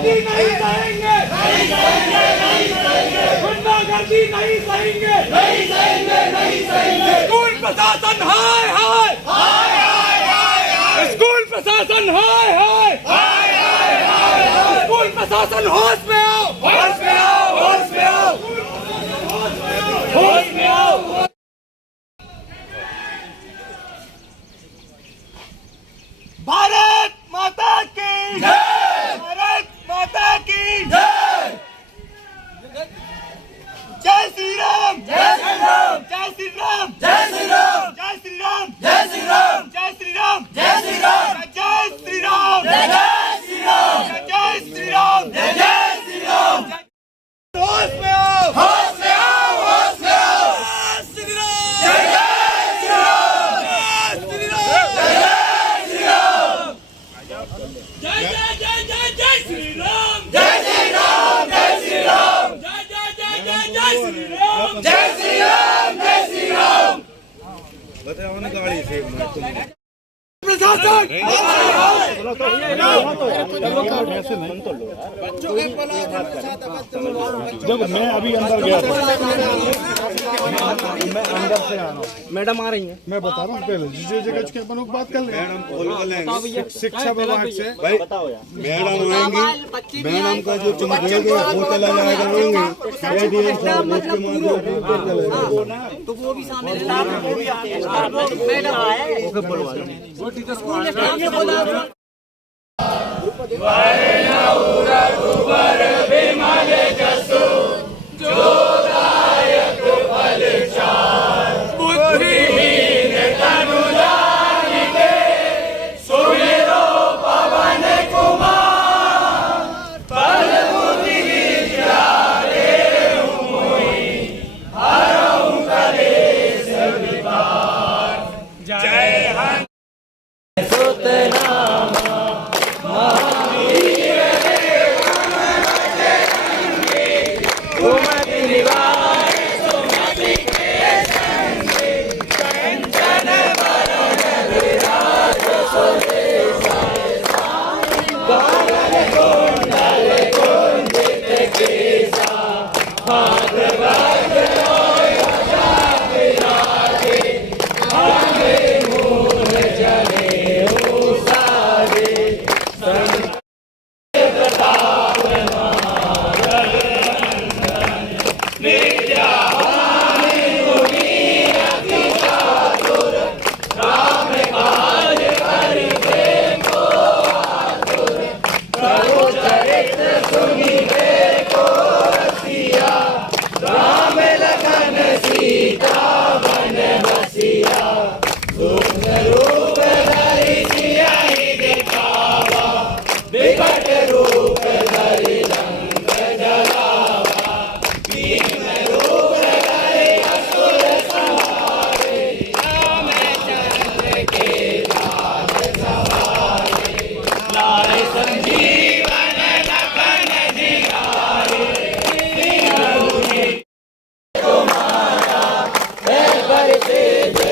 गुंडागर्दी नहीं सहेंगे, नहीं सहेंगे, नहीं सहेंगे, गुंडागर्दी नहीं सहेंगे, नहीं सहेंगे, नहीं सहेंगे। स्कूल प्रशासन हाय हाय, हाय हाय हाय हाय, स्कूल प्रशासन हाय हाय, हाय हाय हाय हाय, स्कूल प्रशासन होश में आओ, होश में आओ, होश में आओ, होश में आओ। भारत माता की जय, भारत माता की जय, जय श्री राम, जय श्री राम, जय श्री राम, जय श्री राम, जय श्री राम, जय श्री राम, जय श्री राम, जय श्री राम, जय श्री राम, जय श्री राम, जय श्री राम, जय श्री राम। होश में आओ, होश में आओ, होश में आओ। जय श्री राम, जय श्री राम, जय श्री राम, जय श्री राम, जय जय जय जय जय श्री राम, जय श्री राम, जय श्री राम, जय जय जय जय जय श्री राम, जय श्री राम, जय श्री राम। बताओ ना गाड़ी से प्रशासन जब मैं अभी अंदर गया था, मैं अंदर से आ रहा हूँ, मैडम आ रही हैं, मैं बता रहा हूँ पहले जिस जगह के अपन लोग बात कर लेंगे शिक्षा विभाग से। भाई मैडम आएंगी, मैडम का जो तुम देंगे वो चला जाएगा, तो वो भी सामने मैडम आए वो टीचर स्कूल में सामने बोला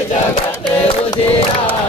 जगत उजियारा।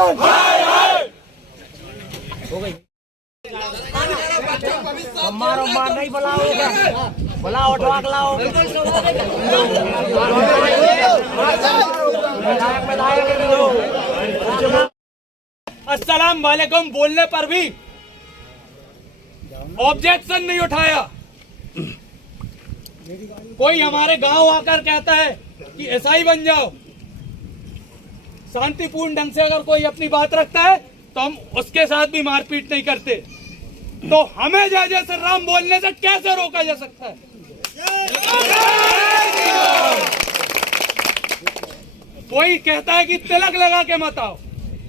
बच्चन मारो मार नहीं बुलाओगे, बुलाओ ठोक लाओ। अस्सलाम वालेकुम बोलने पर भी ऑब्जेक्शन नहीं उठाया। कोई हमारे गांव आकर कहता है कि ईसाई बन जाओ, शांतिपूर्ण ढंग से अगर कोई अपनी बात रखता है तो हम उसके साथ भी मारपीट नहीं करते। तो हमें जय जय श्री राम बोलने से कैसे रोका जा सकता है? कोई कहता है कि तिलक लगा के मत आओ,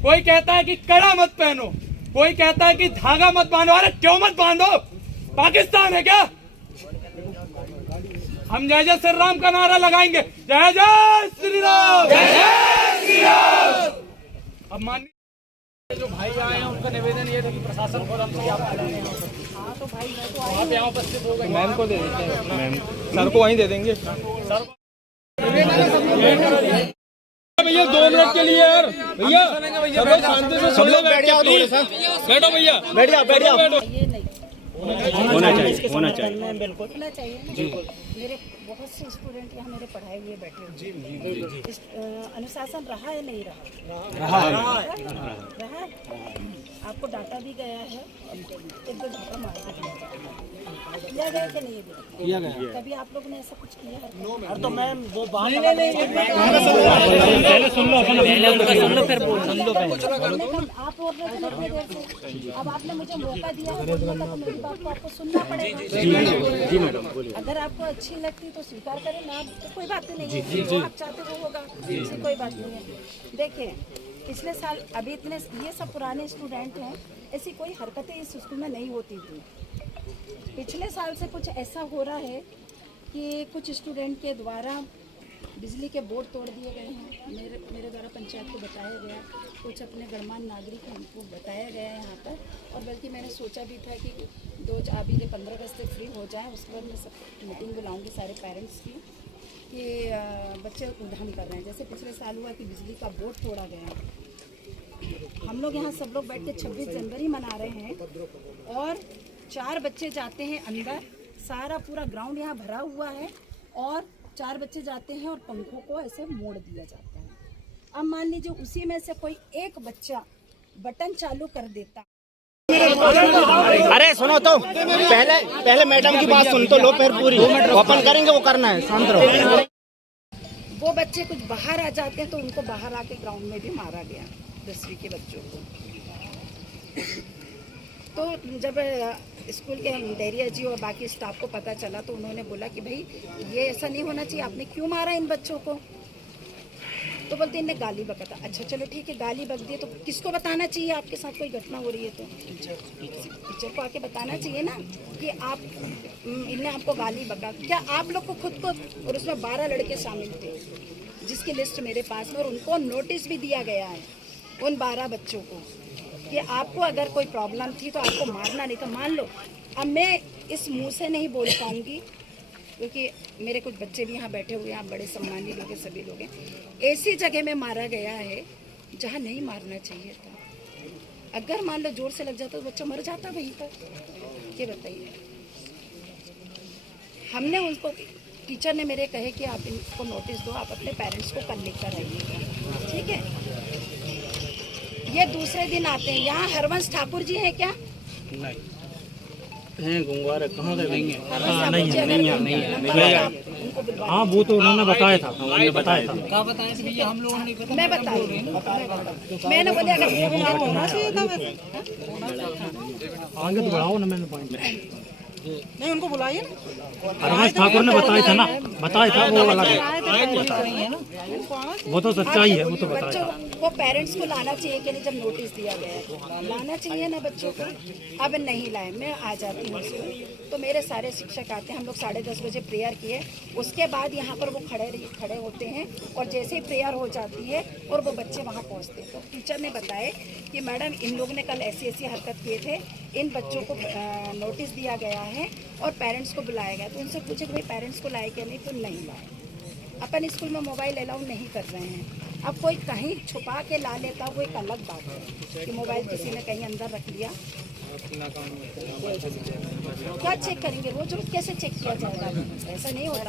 कोई कहता है कि कड़ा मत पहनो, कोई कहता है कि धागा मत बांधो। अरे क्यों मत बांधो? पाकिस्तान है क्या? हम जय जय श्री राम का नारा लगाएंगे, जय जय श्री राम, जय जय श्री राम। अब माननीय जो भाई आए हैं उनका निवेदन ये था कि प्रशासन को हमसे आप तो भाई आप यहाँ उपस्थित हो गए, मैम को दे देते हैं, मैम सर को वहीं दे देंगे। सर भैया 2 मिनट के लिए यार, भैया शांति से सुन लो, बैठो भैया, बैठ जाओ। होना चाहिए बिल्कुल होना चाहिए जी। मेरे बहुत से स्टूडेंट यहाँ मेरे पढ़ाए हुए बैठे हुए, अनुशासन रहा है नहीं रहा? आपको डाटा भी गया है, एक दो डाटा मार दिया गया कि नहीं किया गया? कभी आप लोगों ने ऐसा कुछ किया है? तो मैम वो बात पहले सुन लो, फिर आप बोल रहे थे इतनी देर से, अब आपने मुझे मौका दिया है बोलने का, तो मेरी बात को आपको सुनना पड़ेगा। जी मैडम बोलिए। अगर आपको अच्छी लगती तो स्वीकार करें ना, तो कोई बात नहीं है, जो आप चाहते वो होगा, इससे कोई बात नहीं है। देखिए पिछले साल अभी इतने ये सब पुराने स्टूडेंट हैं, ऐसी कोई हरकतें इस स्कूल में नहीं होती थी। पिछले साल से कुछ ऐसा हो रहा है कि कुछ स्टूडेंट के द्वारा बिजली के बोर्ड तोड़ दिए गए हैं। मेरे द्वारा पंचायत को बताया गया, कुछ अपने गणमान्य नागरिक हैं उनको बताया गया है यहाँ पर, और बल्कि मैंने सोचा भी था कि 15 अगस्त तक फ्री हो जाए, उसके बाद मैं सब मीटिंग बुलाऊँगी सारे पेरेंट्स की कि बच्चे उद्यम कर रहे हैं। जैसे पिछले साल हुआ कि बिजली का बोर्ड तोड़ा गया, हम लोग यहाँ सब लोग बैठ के 26 जनवरी मना रहे हैं, और 4 बच्चे जाते हैं अंदर, सारा पूरा ग्राउंड यहाँ भरा हुआ है, और 4 बच्चे जाते हैं और पंखों को ऐसे मोड़ दिया जाता है। अब मान लीजिए उसी में से कोई एक बच्चा बटन चालू कर देता। अरे सुनो तो, पहले मैडम की बात सुन तो लो, फिर पूरी ओपन करेंगे, वो करना है, शांत रहो। वो बच्चे कुछ बाहर आ जाते हैं तो उनको बाहर आके ग्राउंड में भी मारा गया, 10वीं के बच्चों को। तो जब स्कूल के डेरिया जी और बाकी स्टाफ को पता चला तो उन्होंने बोला कि भाई ये ऐसा नहीं होना चाहिए, आपने क्यों मारा इन बच्चों को? तो बोलते इनने गाली बका। अच्छा चलो ठीक है, गाली बक दी तो किसको बताना चाहिए? आपके साथ कोई घटना हो रही है तो टीचर को आके बताना चाहिए ना कि आप इनने आपको गाली बका। क्या आप लोग को खुद को, और उसमें 12 लड़के शामिल थे जिसकी लिस्ट मेरे पास में, और उनको नोटिस भी दिया गया है उन 12 बच्चों को कि आपको अगर कोई प्रॉब्लम थी तो आपको मारना नहीं था, मान लो। अब मैं इस मुंह से नहीं बोल पाऊँगी क्योंकि मेरे कुछ बच्चे भी यहाँ बैठे हुए हैं, आप बड़े सम्मानित लोग हैं, सभी लोग हैं। ऐसी जगह में मारा गया है जहाँ नहीं मारना चाहिए था। अगर मान लो जोर से लग जाता तो बच्चा मर जाता वहीं पर। ये बताइए, हमने उनको, टीचर ने मेरे कहे कि आप इनको नोटिस दो, आप अपने पेरेंट्स को कल लेकर आइएगा, ठीक है? ये दूसरे दिन आते हैं। यहाँ हरवंश ठाकुर जी हैं क्या? नहीं हैं, गुंगवार कहाँ गए? नहीं है। हाँ वो तो उन्होंने बताया था, उन्होंने बताया था। क्या बताया था भैया? हम लोगों ने पता। मैं बताऊँ, मैंने बोला अगर होना चाहिए था आगे तो बढ़ाओ ना, मैंने पॉइंट नहीं उनको बुलाइए ना। हरवंश ठाकुर ने बताया था ना, बताया था, वो वाला वो तो सच्चाई है, वो तो बताया था। वो पेरेंट्स को लाना चाहिए कि नहीं, जब नोटिस दिया गया है लाना चाहिए ना बच्चों को। अब नहीं लाए, मैं आ जाती हूँ स्कूल तो मेरे सारे शिक्षक आते हैं, हम लोग 10:30 बजे प्रेयर किए, उसके बाद यहाँ पर वो खड़े होते हैं, और जैसे ही प्रेयर हो जाती है और वो बच्चे वहाँ पहुँचते हैं तो टीचर ने बताया कि मैडम इन लोगों ने कल ऐसी हरकत किए थे, इन बच्चों को नोटिस दिया गया है और पेरेंट्स को बुलाया गया। तो उनसे पूछे कि भाई पेरेंट्स को लाए क्या? नहीं, तो नहीं लाए। अपन स्कूल में मोबाइल अलाउ नहीं कर रहे हैं, अब कोई कहीं छुपा के ला लेता वो एक अलग बात है कि मोबाइल किसी ने कहीं अंदर रख लिया। क्या चेक करेंगे रोज रोज? कैसे चेक किया जाएगा? ऐसा नहीं होता।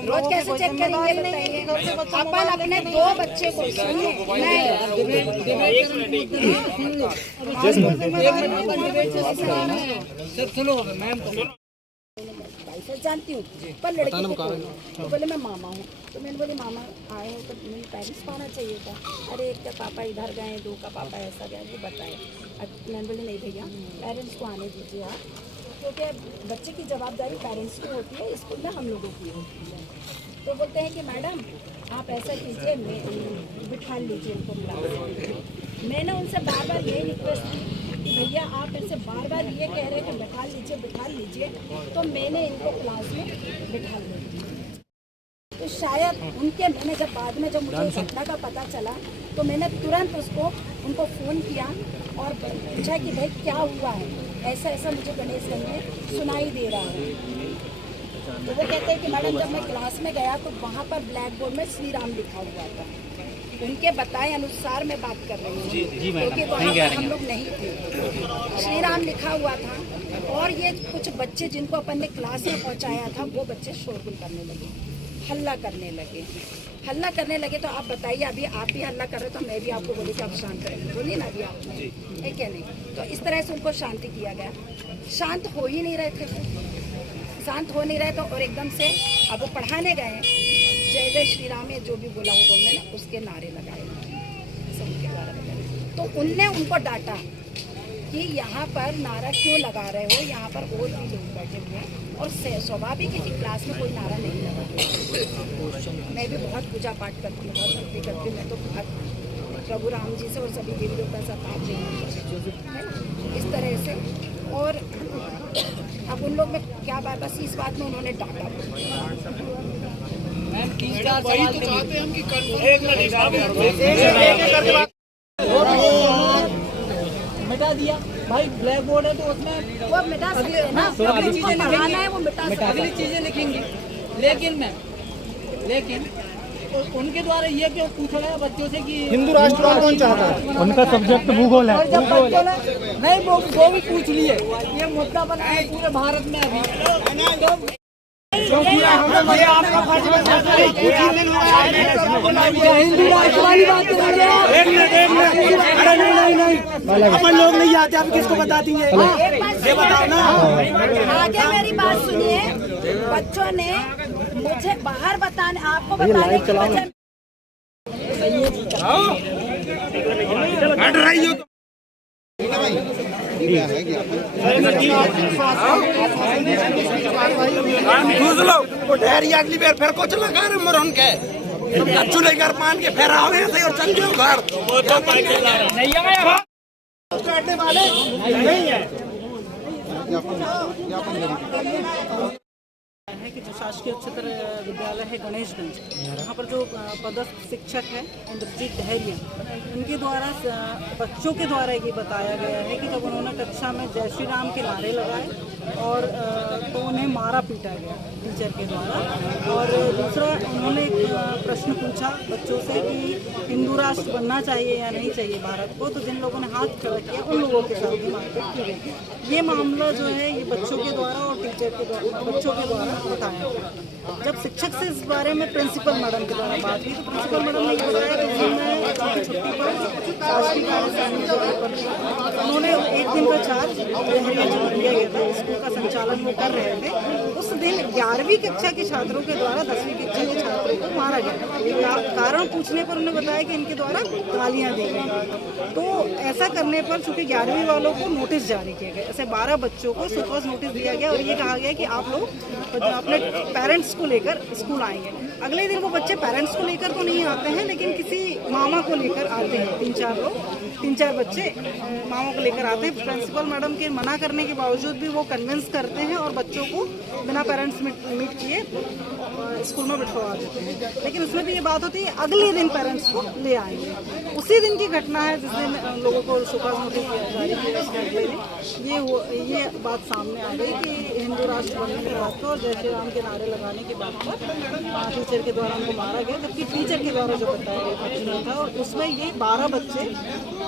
रोज कैसे चेक करेंगे बताइए? अपन अपने 2 बच्चे को सुनिए, मैं जानती हूँ पर लड़के के कोई तो बोले मैं मामा हूँ, तो मैंने बोले मामा आए हो तो मेरे पेरेंट्स को आना चाहिए था। अरे एक का पापा इधर गए, 2 का पापा ऐसा गया, वो बताए। मैंने बोले नहीं भैया पेरेंट्स को आने दीजिए आप, क्योंकि बच्चे की जवाबदारी पेरेंट्स की होती है, स्कूल में हम लोगों की होती है। तो बोलते हैं कि मैडम आप ऐसा कीजिए, बिठा लीजिए उनको क्लास। मैंने उनसे बार बार यही रिक्वेस्ट की कि भैया आप इनसे बार बार ये कह रहे हैं कि बिठा लीजिए, तो मैंने इनको क्लास में बिठा लिया। तो शायद मैंने जब बाद में जब मुझे घटना का पता चला तो मैंने तुरंत उनको फ़ोन किया और पूछा कि भाई क्या हुआ है, ऐसा ऐसा मुझे गणेशगंज में सुनाई दे रहा है। तो वो कहते हैं कि मैडम जब मैं क्लास में गया तो वहाँ पर ब्लैक बोर्ड में श्री राम लिखा हुआ था। उनके बताए अनुसार मैं बात कर रही हूँ, क्योंकि वहाँ पर हम लोग नहीं थे। श्री राम लिखा हुआ था और ये कुछ बच्चे जिनको अपन ने क्लास में पहुँचाया था वो बच्चे शोरगुल करने लगे, हल्ला करने लगे। तो आप बताइए, अभी आप भी हल्ला कर रहे तो मैं भी आपको बोली कि आप शांत रहेंगे, बोलिए ना अभी आपने, है क्या नहीं? तो इस तरह से उनको शांति किया गया। शांत हो ही नहीं रहे थे, तो और एकदम से अब वो पढ़ाने गए, जय जय श्री राम जो भी बोला होगा उन्होंने उसके नारे लगाए सबके द्वारा लगाए। तो उनने उनको डांटा कि यहाँ पर नारा क्यों लगा रहे हो, यहाँ पर और भी लोग बैठे हुए हैं और स्वाभाविक है कि क्लास में कोई नारा नहीं लगा। मैं भी बहुत पूजा पाठ करती हूँ, बहुत भक्ति करती हूँ, मैं तो बहुत प्रभु राम जी से और सभी देवियों का साथ आप इस तरह से। और अब उन लोग में क्या बात, बस इस बात में उन्होंने डांटा। मिटा दिया भाई, ब्लैक बोर्ड है तो उसमें वो मिटा सकते हैं ना, अगली चीजें पढ़ाना है वो मिटा सकते हैं। अगली चीजें लिखेंगे। लेकिन उनके द्वारा ये क्यों पूछा गया बच्चों से कि हिंदू राष्ट्रवाद कौन चाहता है? उनका सब्जेक्ट भूगोल है। और जब बच्चों ने नहीं वो भी पूछ लिए, ये मुद्दा बना है पूरे भारत में अभी। क्योंकि आपका फर्ज हिंदू राष्ट्रवादी बात करेंगे। अपन लोग नहीं आते, आप किसको बता देंगे? ये बताओ ना, आगे मेरी बात सुनिए। बच्चों ने मुझे बाहर बताने, आपको बताने की वजह अगली बार फिर कुछ लगा मरन के अच्छू लेकर मान के फिर आओगे और चल जाओ घर। वाले नहीं है कि जो शासकीय उच्चतर विद्यालय है गणेशगंज, यहाँ पर जो पदस्थ शिक्षक है इंद्रजीत डहरिया, उनके द्वारा बच्चों के द्वारा ये बताया गया है कि जब उन्होंने कक्षा में जय श्री राम के नारे लगाए और तो उन्हें मारा पीटा गया टीचर के द्वारा। और दूसरा उन्होंने एक प्रश्न पूछा बच्चों से कि हिंदू राष्ट्र बनना चाहिए या नहीं चाहिए भारत को, तो जिन लोगों ने हाथ खड़ा किया उन लोगों के साथ भी मारपीट की गई। ये मामला जो है ये बच्चों के द्वारा और टीचर के द्वारा, बच्चों के द्वारा बताया गया। जब शिक्षक से इस बारे में प्रिंसिपल मैडम के द्वारा बात हुई तो प्रिंसिपल मैडम ने ये बताया कि छुट्टी पर शासकीय कार्यकारिणी उन्होंने 1 दिन का चार्ज दिया गया था, स्कूल का संचालन वो कर रहे थे। उस दिन 11वीं कक्षा के छात्रों के द्वारा 10वीं कक्षा के छात्रों को मारा गया। कारण पूछने पर उन्होंने बताया कि इनके द्वारा गालियाँ दी गई। तो ऐसा करने पर चूंकि 11वीं वालों को नोटिस जारी किया गया, ऐसे 12 बच्चों को सुपरवाइज नोटिस दिया गया और ये कहा गया कि आप लोग अपने पेरेंट्स को लेकर स्कूल आएंगे। अगले दिन वो बच्चे पेरेंट्स को लेकर तो नहीं आते हैं, लेकिन किसी मामा को लेकर आते हैं। 3-4 बच्चे मामा को लेकर आते हैं। प्रिंसिपल मैडम के मना करने के बावजूद भी वो कन्विंस करते हैं और बच्चों को बिना पेरेंट्स मीट किए स्कूल में बिठवा देते हैं। लेकिन उसमें भी ये बात होती है अगले दिन पेरेंट्स को ले आएंगे। उसी दिन की घटना है जिस दिन लोगों को सुपरवाइज नोटिस जारी किया अगले दिन ये बात सामने आ गई कि हिंदू राष्ट्र बनने के बाद और जय श्री राम के नारे लगाने के बाद पर टीचर के द्वारा उनको मारा गया, जबकि टीचर के द्वारा जो बताया गया था था और उसमें ये 12 बच्चे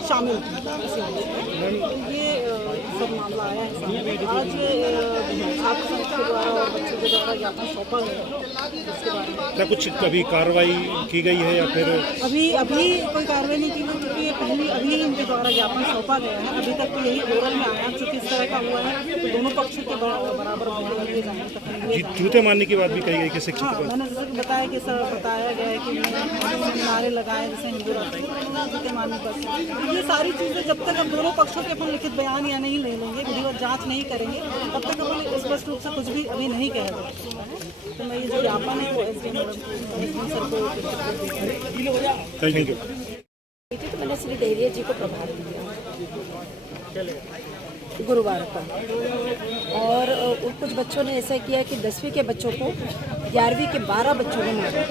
शामिल थे इसी में। ये सब मामला आया है सामने। आज छात्र संघ के द्वारा और बच्चों के द्वारा ज्ञापन सौंपा गया उसके बारे में क्या कुछ कभी कार्रवाई की गई है या फिर अभी कोई कार्रवाई नहीं की गई, क्योंकि ये पहली अभी इनके द्वारा ज्ञापन सौंपा गया है। अभी तक तो यही ओरल में आया, चूँकि इस तरह का हुआ है तो दोनों पक्षों के बराबर बयान लिए जाने तक जूते मारने की बात भी कही गई कि शिक्षक हाँ, मैंने जैसे बताया कि सर बताया गया है कि नारे लगाए जैसे हिंदू राष्ट्र जूते मारने पर। ये सारी चीज़ें जब तक हम दोनों पक्षों के अपन लिखित बयान या नहीं ले लेंगे, विधिवत जांच नहीं करेंगे, तब तक अपन स्पष्ट रूप से कुछ भी अभी नहीं कह सकते। तो मैं ये जो ज्ञापन है वो एसडीएम सर को थैंक यू। तो मैंने श्री डेरिया जी को प्रभार दिया गुरुवार का, और कुछ बच्चों ने ऐसा किया कि 10वीं के बच्चों को 11वीं के 12 बच्चों ने मारा।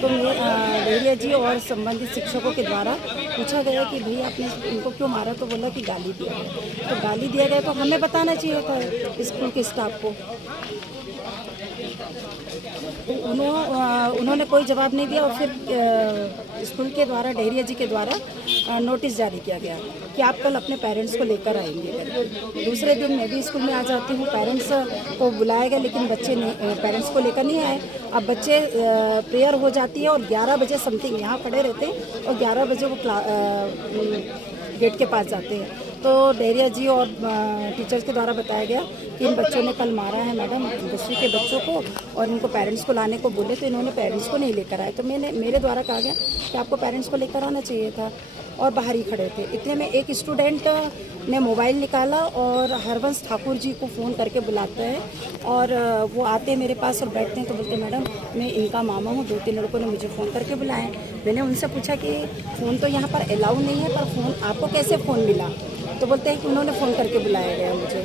तो डेरिया जी और संबंधित शिक्षकों के द्वारा पूछा गया कि भैया आपने इनको क्यों मारा, तो बोला कि गाली दिया गया। तो गाली दिया गया तो हमें बताना चाहिए था स्कूल के स्टाफ को। उन्होंने कोई जवाब नहीं दिया और फिर स्कूल के द्वारा डेरिया जी के द्वारा नोटिस जारी किया गया कि आप कल अपने पेरेंट्स को लेकर आएंगे। दूसरे दिन मैं भी स्कूल में आ जाती हूँ, पेरेंट्स को बुलाया गया लेकिन बच्चे पेरेंट्स को लेकर नहीं आए। अब बच्चे प्रेयर हो जाती है और 11 बजे समथिंग यहाँ खड़े रहते हैं और 11 बजे वो गेट के पास जाते हैं। तो डेरिया जी और टीचर्स के द्वारा बताया गया कि इन बच्चों ने कल मारा है मैडम 10वीं के बच्चों को, और इनको पेरेंट्स को लाने को बोले तो इन्होंने पेरेंट्स को नहीं लेकर आए। तो मेरे द्वारा कहा गया कि आपको पेरेंट्स को लेकर आना चाहिए था, और बाहर ही खड़े थे। इतने में एक स्टूडेंट ने मोबाइल निकाला और हरवंश ठाकुर जी को फ़ोन करके बुलाते हैं, और वो आते हैं मेरे पास और बैठते हैं। तो बोलते मैडम मैं इनका मामा हूँ, 2-3 लड़कों ने मुझे फ़ोन करके बुलाएं। मैंने उनसे पूछा कि फ़ोन तो यहाँ पर अलाउ नहीं है, पर फ़ोन आपको कैसे फ़ोन मिला? तो बोलते हैं कि उन्होंने फ़ोन करके बुलाया गया मुझे।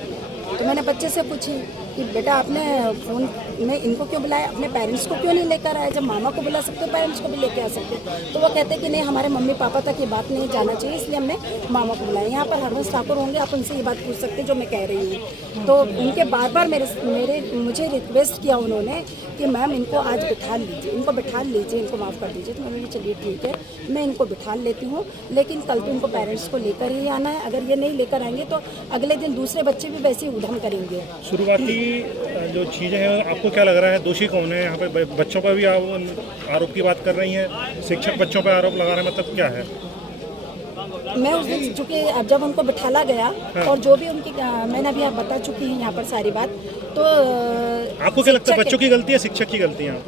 तो मैंने बच्चे से पूछी कि बेटा आपने फ़ोन में इनको क्यों बुलाया, अपने पेरेंट्स को क्यों नहीं लेकर आए? जब मामा को बुला सकते हो पेरेंट्स को भी लेके आ सकते हो। तो वो कहते हैं कि नहीं हमारे मम्मी पापा तक ये बात नहीं जाना चाहिए, इसलिए हमने मामा को बुलाया। यहाँ पर हरवंश ठाकुर होंगे, आप उनसे ये बात पूछ सकते हैं जो मैं कह रही हूँ। तो उनके बार बार मुझे रिक्वेस्ट किया उन्होंने कि मैम इनको आज बिठा लीजिए, इनको बिठा लीजिए, इनको माफ़ कर दीजिए। तो मैंने चलिए ठीक है मैं इनको बिठा लेती हूँ, लेकिन कल तो इनको पेरेंट्स को लेकर ही आना है। अगर ये नहीं लेकर आएंगे तो अगले दिन दूसरे बच्चे भी वैसे ही उधम करेंगे। शुरुआती जो चीज़ें हैं आपको क्या लग रहा है दोषी कौन है यहाँ पे? बच्चों पर भी आरोप की बात कर रही हैं, शिक्षक बच्चों पर आरोप लगा रहे हैं, मतलब क्या है? मैं उस दिन चूँकि अब जब उनको बिठाला गया और जो भी उनकी मैंने अभी आप बता चुकी हूँ यहाँ पर सारी बात। तो आपको क्या लगता है बच्चों की गलती है शिक्षक की गलती है?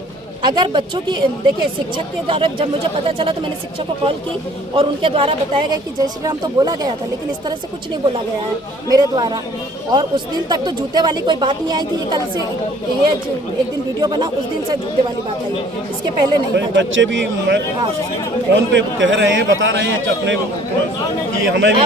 अगर बच्चों की देखिए शिक्षक के द्वारा जब मुझे पता चला तो मैंने शिक्षक को कॉल की और उनके द्वारा बताया गया कि जय श्री राम तो बोला गया था, लेकिन इस तरह से कुछ नहीं बोला गया है मेरे द्वारा। और उस दिन तक तो जूते वाली कोई बात नहीं आई थी, ये कल से ये एक दिन वीडियो बना उस दिन से जूते वाली बात आई, इसके पहले नहीं था। बच्चे भी फोन पे कह रहे हैं, बता रहे हैं अपने कि हमें भी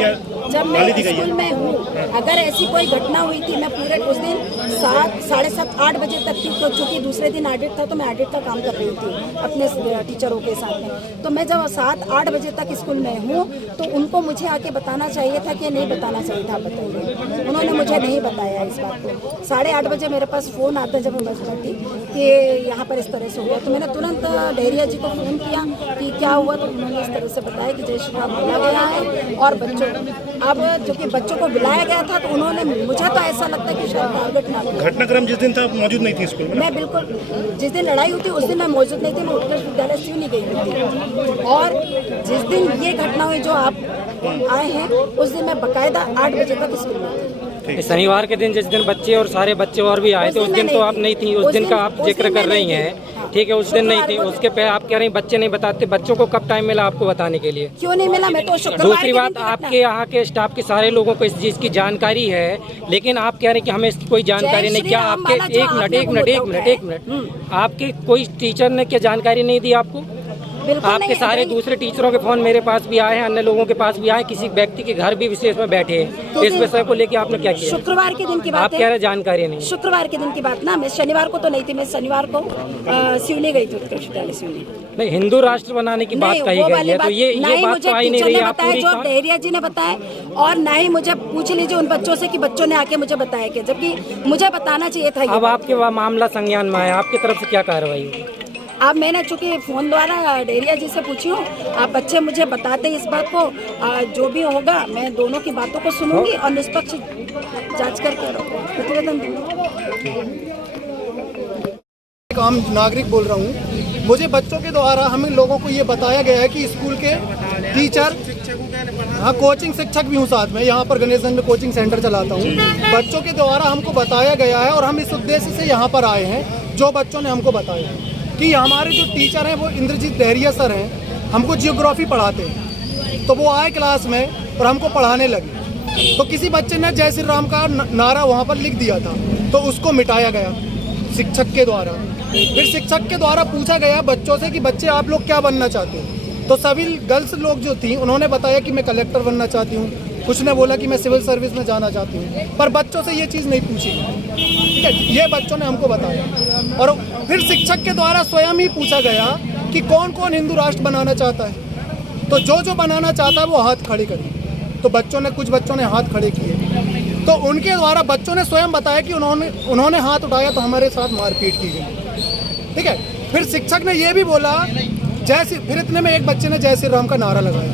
जब मैं स्कूल में हूँ, अगर ऐसी कोई घटना हुई थी मैं पूरे उस दिन 7, साढ़े 7, 8 बजे तक थी, तो चूँकि दूसरे दिन ऑडिट था तो मैं ऑडिट का काम कर रही थी अपने टीचरों के साथ में। तो मैं जब 7-8 बजे तक स्कूल में हूँ तो उनको मुझे आके बताना चाहिए था कि नहीं बताना चाहिए था, बताइए। उन्होंने मुझे नहीं बताया इस बात को। 8:30 बजे मेरे पास फ़ोन आता जब मैं बस थी कि यहाँ पर इस तरह से हुआ, तो मैंने तुरंत डेरिया जी को फ़ोन किया कि क्या हुआ। तो उन्होंने इस तरह से बताया कि जय श्री राम बोला गया है और बच्चों अब जो कि बच्चों को बुलाया गया था, तो उन्होंने मुझे तो ऐसा लगता है कि शायद घटनाक्रम जिस दिन था मौजूद नहीं थी स्कूल में। मैं बिल्कुल जिस दिन लड़ाई हुई थी उस दिन मैं मौजूद नहीं थी, मैं उत्कृष्ट विद्यालय से नहीं गई थी। और जिस दिन ये घटना हुई जो आप आए हैं उस दिन मैं बाकायदा 8 बजे तक स्कूल में थी। शनिवार के दिन जिस दिन बच्चे और सारे बच्चे और भी आए थे उस दिन तो आप नहीं थी, उस दिन का आप जिक्र कर रही हैं, ठीक है, उस दिन नहीं थी। उसके पहले आप कह रही हैं बच्चे नहीं बताते, बच्चों को कब टाइम मिला आपको बताने के लिए? क्यों नहीं मिला? मैं तो शुक्रवार दूसरी बात, आपके यहाँ के स्टाफ के सारे लोगों को इस चीज की जानकारी है, लेकिन आप कह रहे हैं कि हमें इसकी कोई जानकारी नहीं। क्या आपके एक मिनट आपके कोई टीचर ने क्या जानकारी नहीं दी आपको? आपके सारे दूसरे टीचरों के फोन मेरे पास भी आए हैं, अन्य लोगों के पास भी आए, किसी व्यक्ति के घर भी विशेष में बैठे हैं। इस विषय को लेकर आपने क्या किया? शुक्रवार के दिन की बात आप कह रहे जानकारी नहीं? शुक्रवार के दिन की बात ना, मैं शनिवार को तो नहीं थी, मैं शनिवार को सिवनी गई थी, उत्कृष्ट विद्यालय सिवनी। नहीं, हिंदू राष्ट्र बनाने की बात कही गई है, तो ये बात तो आई नहीं रही है। जो डेरिया जी ने बताया, और ना ही मुझे पूछ लीजिए उन बच्चों से कि बच्चों ने आके मुझे बताया कि, जबकि मुझे बताना चाहिए था। अब आपके मामला संज्ञान में आया, आपकी तरफ से क्या कार्रवाई होगी? अब मैंने चूँकि फ़ोन द्वारा डेरिया जी से पूछी हूँ, आप बच्चे मुझे बताते इस बात को, जो भी होगा मैं दोनों की बातों को सुनूंगी और निष्पक्ष जांच करके प्रतिवेदन दूंगी। एक आम नागरिक बोल रहा हूँ, मुझे बच्चों के द्वारा हम लोगों को ये बताया गया है कि स्कूल के टीचर, हाँ कोचिंग शिक्षक भी हूँ साथ में, यहाँ पर गणेशगंज में कोचिंग सेंटर चलाता हूँ। बच्चों के द्वारा हमको बताया गया है और हम इस उद्देश्य से यहाँ पर आए हैं, जो बच्चों ने हमको बताया है कि हमारे जो टीचर हैं वो इंद्रजीत दहरिया सर हैं, हमको जियोग्राफी पढ़ाते हैं। तो वो आए क्लास में और हमको पढ़ाने लगे, तो किसी बच्चे ने जय श्री राम का नारा वहाँ पर लिख दिया था, तो उसको मिटाया गया शिक्षक के द्वारा। फिर शिक्षक के द्वारा पूछा गया बच्चों से कि बच्चे आप लोग क्या बनना चाहते हो, तो सभी गर्ल्स लोग जो थी उन्होंने बताया कि मैं कलेक्टर बनना चाहती हूँ, कुछ ने बोला कि मैं सिविल सर्विस में जाना चाहती हूँ, पर बच्चों से ये चीज़ नहीं पूछी। ठीक है, ये बच्चों ने हमको बताया। और फिर शिक्षक के द्वारा स्वयं ही पूछा गया कि कौन कौन हिंदू राष्ट्र बनाना चाहता है, तो जो बनाना चाहता है वो हाथ खड़े करे। तो बच्चों ने, कुछ बच्चों ने हाथ खड़े किए, तो उनके द्वारा बच्चों ने स्वयं बताया कि उन्होंने हाथ उठाया तो हमारे साथ मारपीट की गई। ठीक है, फिर शिक्षक ने ये भी बोला फिर इतने में एक बच्चे ने जय श्री राम का नारा लगाया।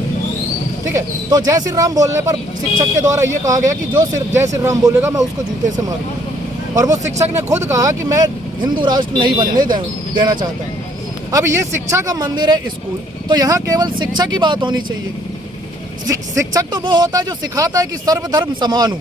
ठीक है, तो जय श्री राम बोलने पर शिक्षक के द्वारा ये कहा गया कि जो सिर्फ जय श्री राम बोलेगा मैं उसको जूते से मारूंगा। और वो शिक्षक ने खुद कहा कि मैं हिंदू राष्ट्र नहीं बनने देना चाहता। अब ये शिक्षा का मंदिर है स्कूल, तो यहाँ केवल शिक्षा की बात होनी चाहिए। शिक्षक तो वो होता है जो सिखाता है कि सर्वधर्म समान हो,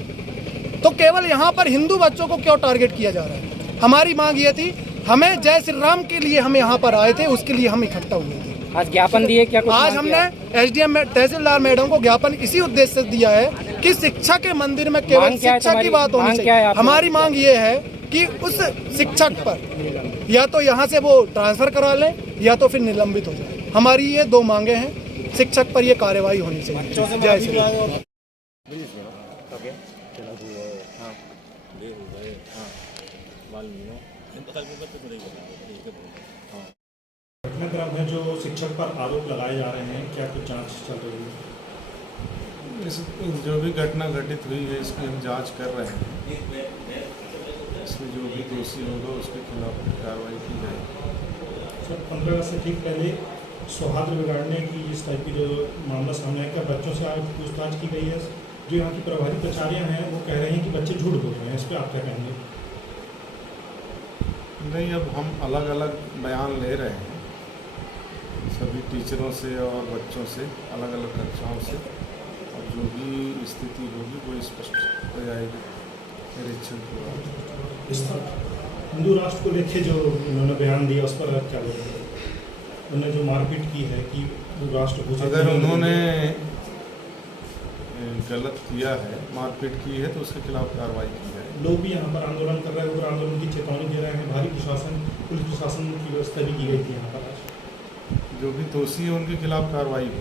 तो केवल यहाँ पर हिंदू बच्चों को क्यों टारगेट किया जा रहा है। हमारी मांग ये थी, हमें जय श्री राम के लिए हम यहाँ पर आए थे, उसके लिए हम इकट्ठा हुए थे। आज ज्ञापन दिए क्या? आज हमने एसडीएम तहसीलदार मैडम को ज्ञापन इसी उद्देश्य से दिया है कि शिक्षा के मंदिर में केवल शिक्षा की बात होनी चाहिए। हमारी मांग ये है कि उस शिक्षक पर या तो यहाँ से वो ट्रांसफर करा लें या तो फिर निलंबित हो जाए। हमारी ये दो मांगे हैं, शिक्षक पर ये कार्यवाही होनी चाहिए। जय श्री राम। घटनाक्रम है जो शिक्षक पर आरोप लगाए जा रहे हैं, क्या कुछ जांच चल रही है? जो भी घटना घटित हुई है इसकी हम जांच कर रहे हैं। इसमें जो भी दोषी होगा उसके खिलाफ कार्रवाई की जाएगी। सर, 15 अगस्त से ठीक पहले सौहार्द बिगाड़ने की इस टाइप की जो मामला सामने आया, क्या बच्चों से आज पूछताछ की गई है? जो यहाँ की प्रभारी प्राचार्य हैं वो कह रहे हैं कि बच्चे झूठ बोल रहे हैं, इस पर आप क्या कहेंगे? नहीं, अब हम अलग अलग बयान ले रहे हैं सभी टीचरों से और बच्चों से, अलग अलग कक्षाओं से, और जो भी स्थिति होगी वो स्पष्ट हो जाएगी निरीक्षण के बाद। हिंदू राष्ट्र को लेके जो उन्होंने बयान दिया उस पर क्या बोलेंगे? उन्होंने जो मारपीट की है कि राष्ट्र, अगर उन्होंने गलत किया है, मारपीट की है, तो उसके खिलाफ कार्रवाई की जाए। लोग भी यहाँ पर आंदोलन कर रहे हैं, उग्र आंदोलन की चेतावनी दे रहे हैं। भारी प्रशासन, पुलिस प्रशासन की व्यवस्था भी की गई थी यहाँ पर। जो भी दोषी है उनके खिलाफ कार्रवाई होगी।